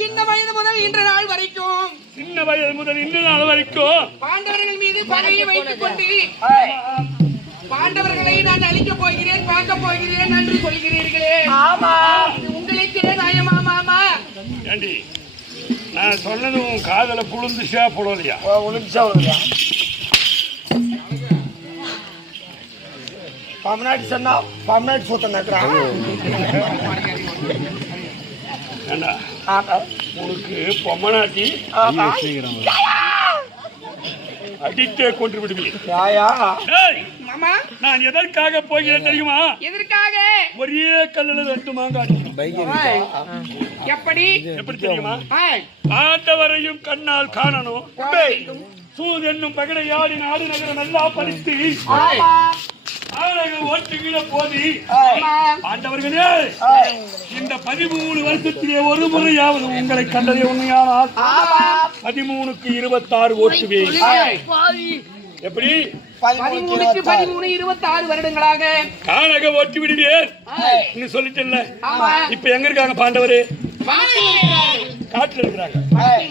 சின்ன வயது முதல் இன்று நாள் வரைக்கும் பாண்டவர்கள் மீது பகையை வைத்துக் கொண்டு பாண்டவர்களை நான் அழிக்கப் போகிறேன், பார்க்க போகிறேன் என்று சொல்கிறீர்களே. ஆமா, உங்களுக்கு நியாயமா மாமா? ஏண்டி நான் சொன்னது உன் காதல புழுந்துச்சா புலலையா? உளுந்துச்சா உழுதா? பம்நாட்டு சொன்னா பம்நாட்டு சூத்தம் நக்குறான். உனக்கு பொம்மநாட்டி அடித்தே கொண்டு விடுவீங்க. நான் எதற்காக போகிறேன் தெரியுமா? எதற்காக? ஒரே கல்லுல 2 மாங்காய். எப்படி எப்படி தெரியுமா? ஆண்டவரையும் கண்ணால் காணணும். சூது என்னும் பகடையாடி நாடு நகரம் நல்லா படித்து ஓட்டுகிற போது ஆண்டவர்களே, இந்த 13 வருஷத்திலே ஒரு முறையாவது உங்களை கண்டதே உண்மையானால் 13க்கு 26 ஓட்டுவேன். எப்படி? 13க்கு 13 26 வருடங்களாக காணக ஓட்டி விடுவேன் சொல்லிட்டேன்ல. இப்ப எங்க இருக்காங்க பாண்டவரு? காட்டில் இருக்கிறாங்க.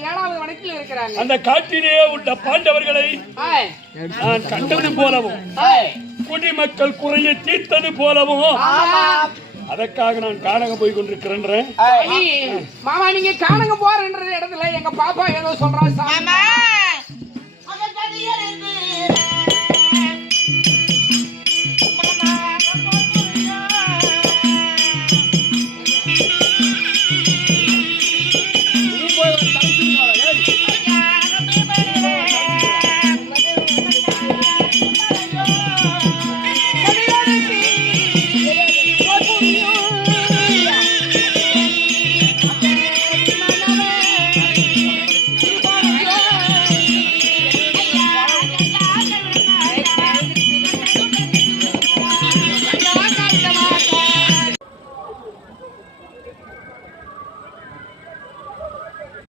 7வது வனத்தில் இருக்கிறாங்க. அந்த காட்டிலே உள்ள பாண்டவர்களை நான் கண்டது போலவும் குடிமக்கள் குறையை தீர்த்தது போலவும் அதற்காக நான் கானகம் போய் கொண்டிருக்கிறேன். மாமா, நீங்க கானகம் போற இடத்துல எங்க பாப்பா ஏதோ சொல்றான்.